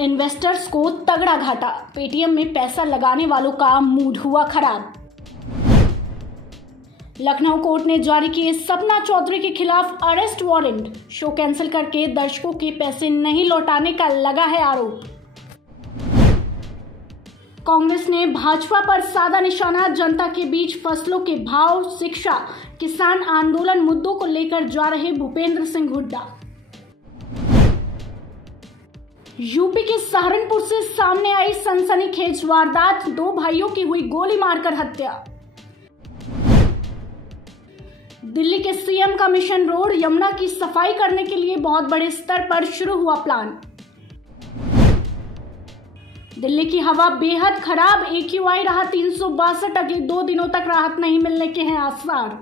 Investors को तगड़ा घाटा, पेटीएम में पैसा लगाने वालों का मूड हुआ खराब। लखनऊ कोर्ट ने जारी किए सपना चौधरी के खिलाफ अरेस्ट वारंट, शो कैंसिल करके दर्शकों के पैसे नहीं लौटाने का लगा है आरोप। कांग्रेस ने भाजपा पर साधा निशाना, जनता के बीच फसलों के भाव, शिक्षा, किसान आंदोलन मुद्दों को लेकर जा रहे भूपेंद्र सिंह हुड्डा। यूपी के सहारनपुर से सामने आई सनसनीखेज वारदात, 2 भाइयों की हुई गोली मारकर हत्या। दिल्ली के सीएम का मिशन रोड, यमुना की सफाई करने के लिए बहुत बड़े स्तर पर शुरू हुआ प्लान। दिल्ली की हवा बेहद खराब, AQI रहा 362, अगले 2 दिनों तक राहत नहीं मिलने के हैं आसार।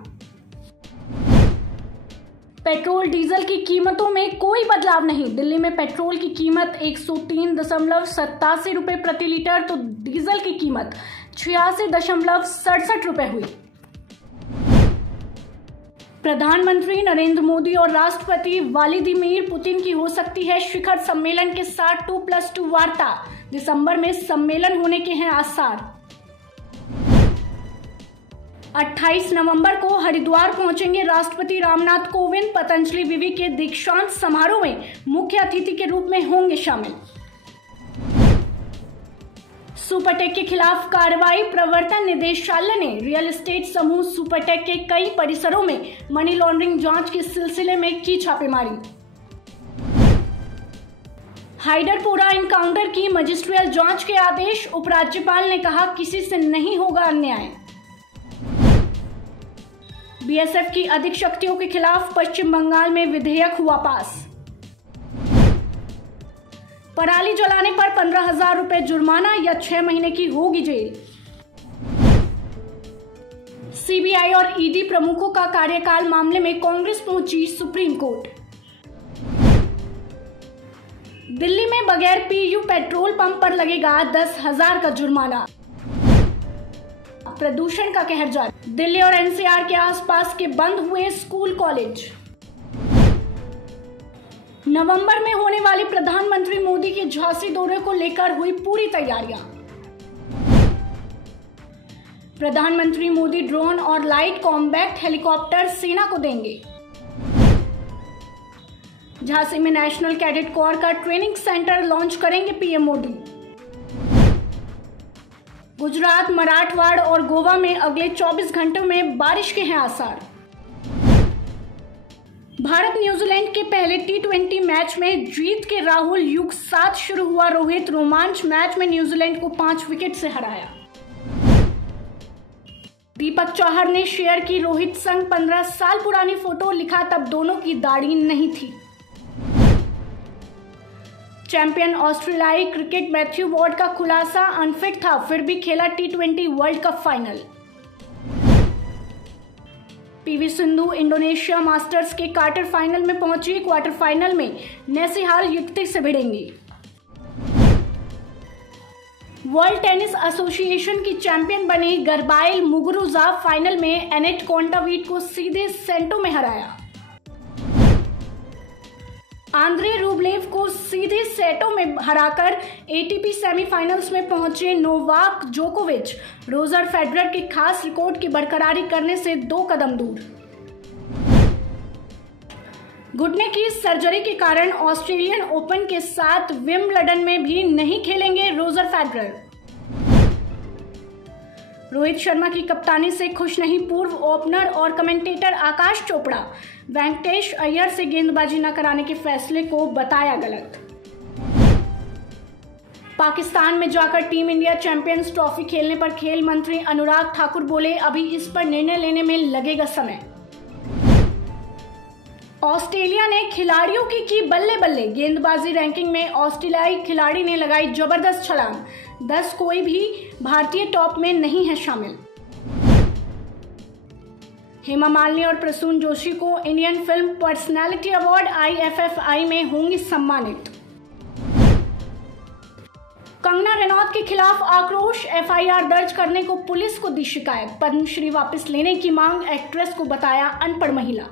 पेट्रोल डीजल की कीमतों में कोई बदलाव नहीं, दिल्ली में पेट्रोल की कीमत 103.87 रुपए प्रति लीटर तो डीजल की कीमत 86.67 रुपए हुई। प्रधानमंत्री नरेंद्र मोदी और राष्ट्रपति व्लादिमीर पुतिन की हो सकती है शिखर सम्मेलन के साथ 2+2 वार्ता, दिसंबर में सम्मेलन होने के हैं आसार। 28 नवंबर को हरिद्वार पहुंचेंगे राष्ट्रपति रामनाथ कोविंद, पतंजलि विवि के दीक्षांत समारोह में मुख्य अतिथि के रूप में होंगे शामिल। सुपरटेक के खिलाफ कार्रवाई, प्रवर्तन निदेशालय ने रियल एस्टेट समूह सुपरटेक के कई परिसरों में मनी लॉन्ड्रिंग जांच के सिलसिले में की छापेमारी। हाइडरपोरा एनकाउंटर की मजिस्ट्रियल जांच के आदेश, उपराज्यपाल ने कहा किसी से नहीं होगा अन्याय। बीएसएफ की अधिक शक्तियों के खिलाफ पश्चिम बंगाल में विधेयक हुआ पास। पराली जलाने पर 15,000 रुपए जुर्माना या 6 महीने की होगी जेल। सीबीआई और ईडी प्रमुखों का कार्यकाल मामले में कांग्रेस पहुंची सुप्रीम कोर्ट। दिल्ली में बगैर पीयू पेट्रोल पंप पर लगेगा 10,000 का जुर्माना। प्रदूषण का कहर जारी, दिल्ली और एनसीआर के आसपास के बंद हुए स्कूल कॉलेज। नवंबर में होने वाली प्रधानमंत्री मोदी के झांसी दौरे को लेकर हुई पूरी तैयारियां। प्रधानमंत्री मोदी ड्रोन और लाइट कॉम्बैट हेलीकॉप्टर सेना को देंगे। झांसी में नेशनल कैडेट कोर का ट्रेनिंग सेंटर लॉन्च करेंगे पीएम मोदी। गुजरात, मराठवाड़ और गोवा में अगले 24 घंटों में बारिश के हैं आसार। भारत न्यूजीलैंड के पहले T20 मैच में जीत के राहुल युग साथ शुरू हुआ रोहित रोमांच, मैच में न्यूजीलैंड को 5 विकेट से हराया। दीपक चौहर ने शेयर की रोहित संग 15 साल पुरानी फोटो, लिखा तब दोनों की दाढ़ी नहीं थी। चैंपियन ऑस्ट्रेलियाई क्रिकेट मैथ्यू वॉर्ड का खुलासा, अनफिट था फिर भी खेला T20 world cup final. PV Sindhu Indonesia masters के क्वार्टर फाइनल में पहुंची, क्वार्टर फाइनल में नेसिहाल युक्ति से भिड़ेंगी। वर्ल्ड टेनिस एसोसिएशन की चैंपियन बनी गर्बाइल मुगुरुजा, फाइनल में एनेट कोंटावीट को सीधे सेटों में हराया। आंद्रे रूबलेव को सीधे सेटों में हराकर एटीपी सेमीफाइनल्स में पहुंचे नोवाक जोकोविच, रोजर फेडरर के खास रिकॉर्ड की बरकरारी करने से 2 कदम दूर। घुटने की सर्जरी के कारण ऑस्ट्रेलियन ओपन के साथ विंबलडन में भी नहीं खेलेंगे रोजर फेडरर। रोहित शर्मा की कप्तानी से खुश नहीं पूर्व ओपनर और कमेंटेटर आकाश चोपड़ा, वेंकटेश अय्यर से गेंदबाजी न कराने के फैसले को बताया गलत। पाकिस्तान में जाकर टीम इंडिया चैंपियंस ट्रॉफी खेलने पर खेल मंत्री अनुराग ठाकुर बोले, अभी इस पर निर्णय लेने में लगेगा समय। ऑस्ट्रेलिया ने खिलाड़ियों की बल्ले बल्ले, गेंदबाजी रैंकिंग में ऑस्ट्रेलियाई खिलाड़ी ने लगाई जबरदस्त छलांग, 10 कोई भी भारतीय टॉप में नहीं है शामिल। हेमा मालिनी और प्रसून जोशी को Indian film personality award IFFI में होंगी सम्मानित। कंगना रनौत के खिलाफ आक्रोश, FIR दर्ज करने को पुलिस को दी शिकायत, पद्मश्री वापस लेने की मांग, एक्ट्रेस को बताया अनपढ़ महिला।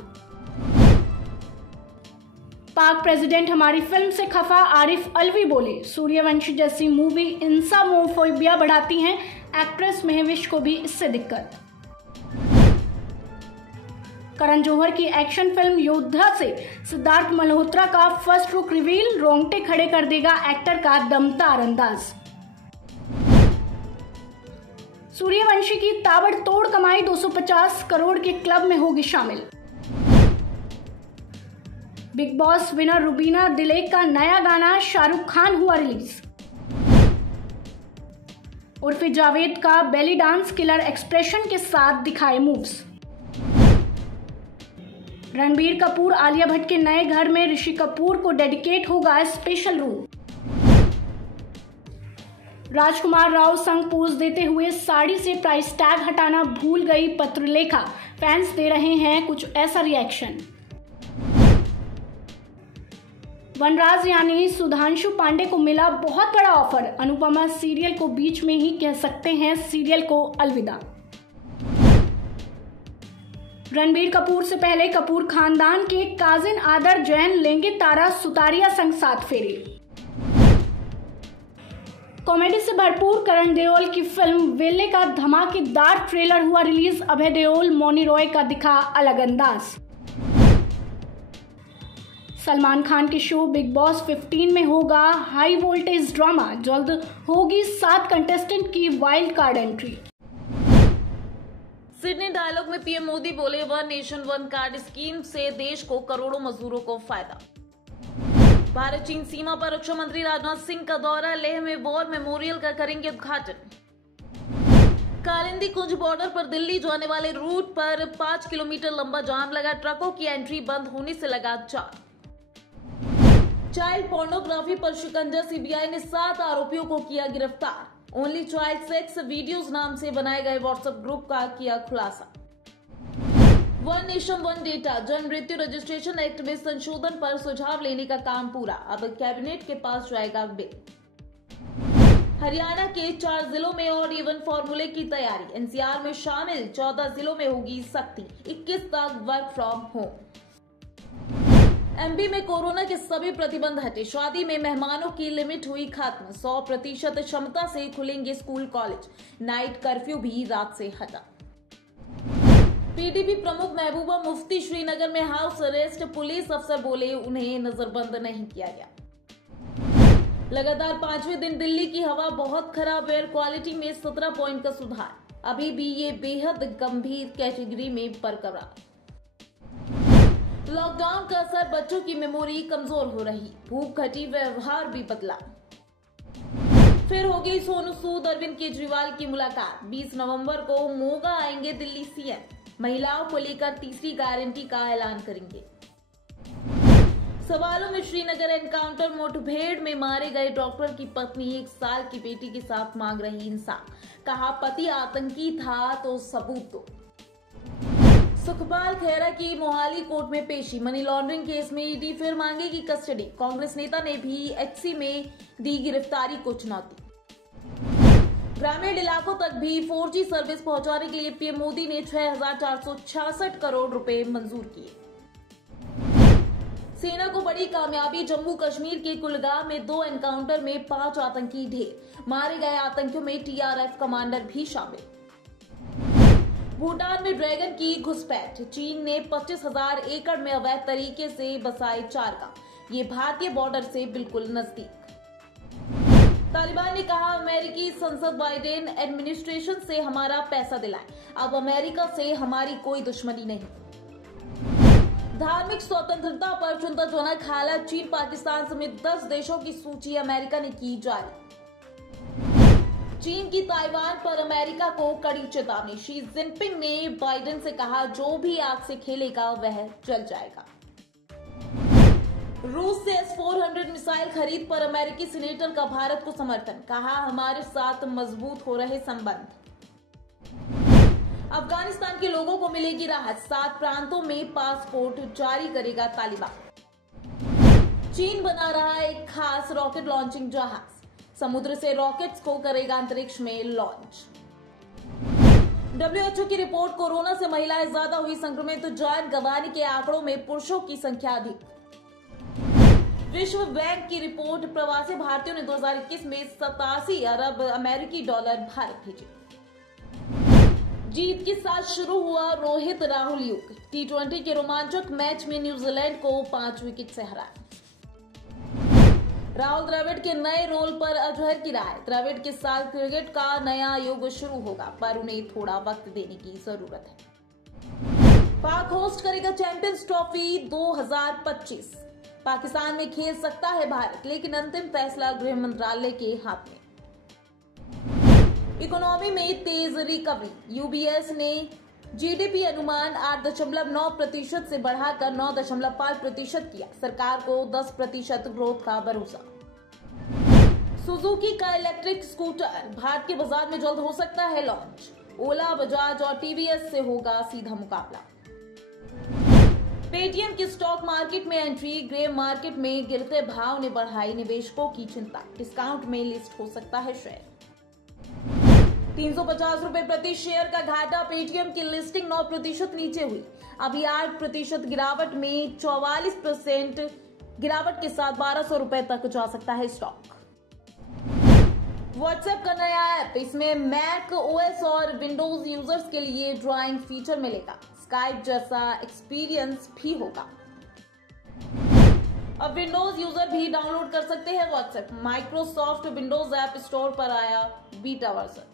पाक प्रेसिडेंट हमारी फिल्म से खफा, आरिफ अलवी बोले सूर्यवंशी जैसी मूवी इंसामोफोबिया बढ़ाती हैं, एक्ट्रेस महविश को भी इससे दिक्कत। करण जौहर की एक्शन फिल्म योद्धा से सिद्धार्थ मल्होत्रा का फर्स्ट लुक रिवील, रोंगटे खड़े कर देगा एक्टर का दमदार अंदाज। सूर्यवंशी की ताबड़तोड़ कमाई 250 करोड़ के क्लब में होगी शामिल। Big boss winner Rubina Dilaik का नया गाना शाहरुख खान हुआ रिलीज। उर्फी जावेद का बेली डांस किलर एक्सप्रेशन के साथ दिखाए मूव्स। रणबीर कपूर आलिया भट्ट के नए घर में ऋषि कपूर को डेडिकेट होगा स्पेशल रूम। राजकुमार राव संग पोज देते हुए साड़ी से प्राइस टैग हटाना भूल गई पत्रलेखा, फैंस दे रहे हैं कुछ ऐसा रिएक्शन। वनराज यानी सुधांशु पांडे को मिला बहुत बड़ा ऑफर, अनुपमा सीरियल को बीच में ही कह सकते हैं सीरियल को अलविदा। रणबीर कपूर से पहले कपूर खानदान के काजिन आदर जैन लेंगे तारा सुतारिया संग 7 फेरे। कॉमेडी से भरपूर करण देओल की फिल्म वेले का धमाकेदार ट्रेलर हुआ रिलीज। अभय देओल, मौनी रॉय का दिखा अलग अंदाज। सलमान खान के शो बिग बॉस 15 में होगा हाई वोल्टेज ड्रामा, जल्द होगी 7 कंटेस्टेंट की wild card entry. Sydney dialogue में पीएम मोदी बोले, one nation one card scheme से देश को करोड़ों मजदूरों को फायदा। भारत चीन सीमा पर रक्षा मंत्री राजनाथ सिंह का दौरा, लेह में वॉर मेमोरियल का करेंगे उद्घाटन। कालिंदी कुंज बॉर्डर पर दिल्ली जाने वाले रूट पर 5 किलोमीटर लंबा जाम लगा, ट्रकों की एंट्री बंद होने से लगा जाम। चाइल्ड पोर्नोग्राफी पर शिकंजा, सीबीआई ने 7 आरोपियों को किया गिरफ्तार। ओनली चाइल्ड सेक्स वीडियोज नाम से बनाए गए व्हाट्सएप ग्रुप का किया खुलासा। वन नेशन वन डेटा, जन मृत्यु रजिस्ट्रेशन एक्ट में संशोधन पर सुझाव लेने का काम पूरा, अब कैबिनेट के पास जाएगा बिल। हरियाणा के 4 जिलों में ऑड इवन फॉर्मूले की तैयारी, एनसीआर में शामिल 14 जिलों में होगी सख्ती, 21 तक वर्क फ्रॉम होम। एमपी में कोरोना के सभी प्रतिबंध हटे, शादी में मेहमानों की लिमिट हुई खत्म, 100% क्षमता से खुलेंगे स्कूल कॉलेज, नाइट कर्फ्यू भी रात से हटा। पीडीपी प्रमुख महबूबा मुफ्ती श्रीनगर में हाउस अरेस्ट, पुलिस अफसर बोले उन्हें नजरबंद नहीं किया गया। लगातार 5वें दिन दिल्ली की हवा बहुत खराब, एयर क्वालिटी में 17 पॉइंट का सुधार, अभी भी ये बेहद गंभीर कैटेगरी में बरकरार। लॉकडाउन का असर, बच्चों की मेमोरी कमजोर हो रही, भूख घटी, व्यवहार भी बदला। फिर होगी सोनू सूद अरविंद केजरीवाल की मुलाकात, 20 नवंबर को मोगा आएंगे दिल्ली सीएम, महिलाओं को लेकर तीसरी गारंटी का ऐलान करेंगे। सवालों में श्रीनगर एनकाउंटर, मुठभेड़ में मारे गए डॉक्टर की पत्नी 1 साल की बेटी के साथ मांग रही इंसाफ, कहा पति आतंकी था तो सबूत दो। सुखपाल खैरा की मोहाली कोर्ट में पेशी, मनी लॉन्ड्रिंग केस में ईडी फिर मांगेगी कस्टडी, कांग्रेस नेता ने भी एचसी में दी गिरफ्तारी को चुनौती। ग्रामीण इलाकों तक भी 4G सर्विस पहुंचाने के लिए पीएम मोदी ने 6,466 करोड़ रुपए मंजूर किए। सेना को बड़ी कामयाबी, जम्मू कश्मीर के कुलगाम में 2 एनकाउंटर में 5 आतंकी ढेर, मारे गए आतंकियों में टीआरएफ कमांडर भी शामिल। भूटान में ड्रैगन की घुसपैठ, चीन ने 25,000 एकड़ में अवैध तरीके से बसाए चारगाह, ये भारतीय बॉर्डर से बिल्कुल नजदीक। तालिबान ने कहा अमेरिकी संसद बाइडेन एडमिनिस्ट्रेशन से हमारा पैसा दिलाए, अब अमेरिका से हमारी कोई दुश्मनी नहीं। धार्मिक स्वतंत्रता पर चिंताजनक हालत, चीन पाकिस्तान समेत 10 देशों की सूची अमेरिका ने की जारी। चीन की ताइवान पर अमेरिका को कड़ी चेतावनी, शी जिनपिंग ने बाइडेन से कहा जो भी आग से खेलेगा वह जल जाएगा। रूस से S-400 मिसाइल खरीद पर अमेरिकी सीनेटर का भारत को समर्थन, कहा हमारे साथ मजबूत हो रहे संबंध। अफगानिस्तान के लोगों को मिलेगी राहत, 7 प्रांतों में पासपोर्ट जारी करेगा तालिबान। चीन बना रहा है एक खास रॉकेट लॉन्चिंग जहाज, समुद्र से रॉकेट्स को करेगा अंतरिक्ष में लॉन्च। WHO की रिपोर्ट, कोरोना से महिलाएं ज्यादा हुई संक्रमित, तो जान गंवाने के आंकड़ों में पुरुषों की संख्या अधिक। विश्व बैंक की रिपोर्ट, प्रवासी भारतीयों ने 2021 में 87 अरब अमेरिकी डॉलर भारत भेजे। जीत के साथ शुरू हुआ रोहित राहुल युग, T20 के रोमांचक मैच में न्यूजीलैंड को 5 विकेट से हराया। राहुल द्रविड़ के नए रोल पर अजहर की राय, द्रविड़ के साथ क्रिकेट का नया युग शुरू होगा, पर उन्हें थोड़ा वक्त देने की जरूरत है। पाक होस्ट करेगा चैंपियंस ट्रॉफी 2025, पाकिस्तान में खेल सकता है भारत, लेकिन अंतिम फैसला गृह मंत्रालय के हाथ में। इकोनॉमी में तेज रिकवरी, यूबीएस ने जीडीपी अनुमान 8.9% से बढ़ाकर 9.5% किया, सरकार को 10% ग्रोथ का भरोसा। सुजुकी का इलेक्ट्रिक स्कूटर भारत के बाजार में जल्द हो सकता है लॉन्च, ओला, बजाज और टीवीएस से होगा सीधा मुकाबला। पेटीएम की स्टॉक मार्केट में एंट्री, ग्रे मार्केट में गिरते भाव ने बढ़ाई निवेशकों की चिंता, डिस्काउंट में लिस्ट हो सकता है शेयर। 350 रुपए प्रति शेयर का घाटा, पेटीएम की लिस्टिंग 9% नीचे हुई, अभी 8% गिरावट में 44% गिरावट के साथ 1200 रुपए तक जा सकता है स्टॉक। व्हाट्सएप का नया ऐप, इसमें मैक ओएस और विंडोज यूजर्स के लिए ड्राइंग फीचर मिलेगा, स्काइप जैसा एक्सपीरियंस भी होगा। अब विंडोज यूजर भी डाउनलोड कर सकते हैं WhatsApp, Microsoft Windows app store पर आया बीटा वर्जन।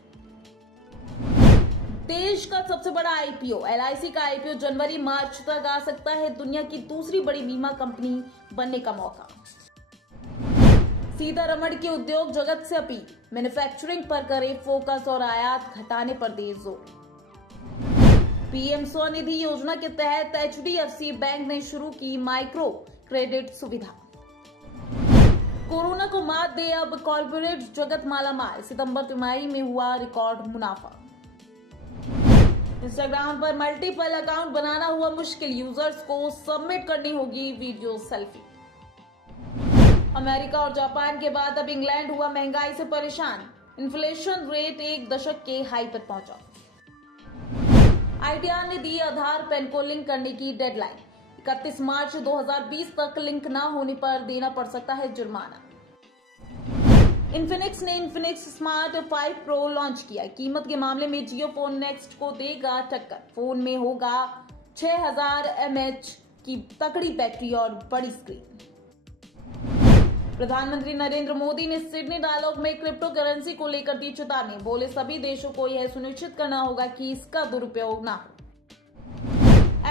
देश का सबसे बड़ा आईपीओ, एलआईसी का आईपीओ जनवरी-मार्च तक आ सकता है, दुनिया की दूसरी बड़ी बीमा कंपनी बनने का मौका। सीतारमण की उद्योग जगत से अपील, मैन्युफैक्चरिंग पर करे फोकस और आयात घटाने पर दे जोर। पीएम स्वनिधि योजना के तहत एचडीएफसी बैंक ने शुरू की माइक्रो क्रेडिट सुविधा। कोरोना को मात दे अब कॉर्पोरेट जगत मालामाल, सितंबर तिमाही में हुआ रिकॉर्ड मुनाफा। इंस्टाग्राम पर मल्टीपल अकाउंट बनाना हुआ मुश्किल, यूजर्स को सबमिट करनी होगी वीडियो सेल्फी। अमेरिका और जापान के बाद अब इंग्लैंड हुआ महंगाई से परेशान, इन्फ्लेशन रेट 1 दशक के हाई पर पहुंचा। आईटीआर ने दी आधार पैन को लिंक करने की डेडलाइन, 31 मार्च 2020 तक लिंक न होने पर देना पड़ सकता है जुर्माना। इन्फिनिक्स ने इन्फिनिक्स स्मार्ट 5 प्रो लॉन्च किया, कीमत के मामले में जियो फोन नेक्स्ट को देगा टक्कर, फोन में होगा 6000 mAh की तगड़ी बैटरी और बड़ी स्क्रीन। प्रधानमंत्री नरेंद्र मोदी ने सिडनी डायलॉग में क्रिप्टो करेंसी को लेकर दी चेतावनी, बोले सभी देशों को यह सुनिश्चित करना होगा कि इसका दुरुपयोग ना हो।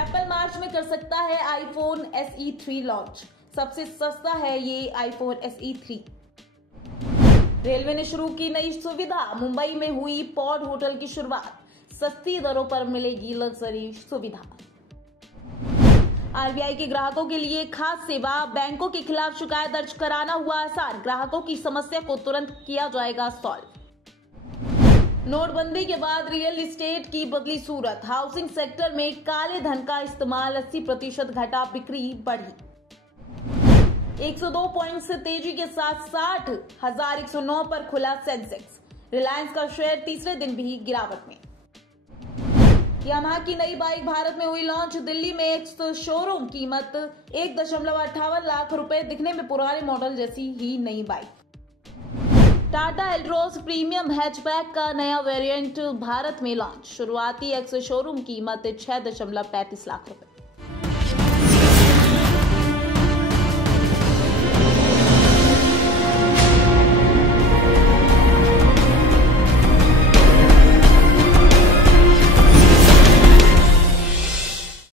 एप्पल मार्च में कर सकता है आईफोन SE 3 लॉन्च, सबसे सस्ता है ये आईफोन SE 3। रेलवे ने शुरू की नई सुविधा, मुंबई में हुई पॉड होटल की शुरुआत, सस्ती दरों पर मिलेगी लग्जरी सुविधा। आरबीआई के ग्राहकों के लिए खास सेवा, बैंकों के खिलाफ शिकायत दर्ज कराना हुआ आसान, ग्राहकों की समस्या को तुरंत किया जाएगा सॉल्व। नोटबंदी के बाद रियल एस्टेट की बदली सूरत, हाउसिंग सेक्टर में काले धन का इस्तेमाल 80% घटा, बिक्री बढ़ी। 102 पॉइंट से तेजी के साथ 60,109 पर खुला सेंसेक्स, रिलायंस का शेयर तीसरे दिन भी गिरावट में। यामाहा की नई बाइक भारत में हुई लॉन्च, दिल्ली में एक शोरूम, कीमत 1.58 लाख रुपए, दिखने में पुराने मॉडल जैसी ही नई bike. Tata Altroz premium hatchback का नया वेरिएंट भारत में लॉन्च, शुरुआती एक्स शोरूम कीमत 6.35 लाख रुपए।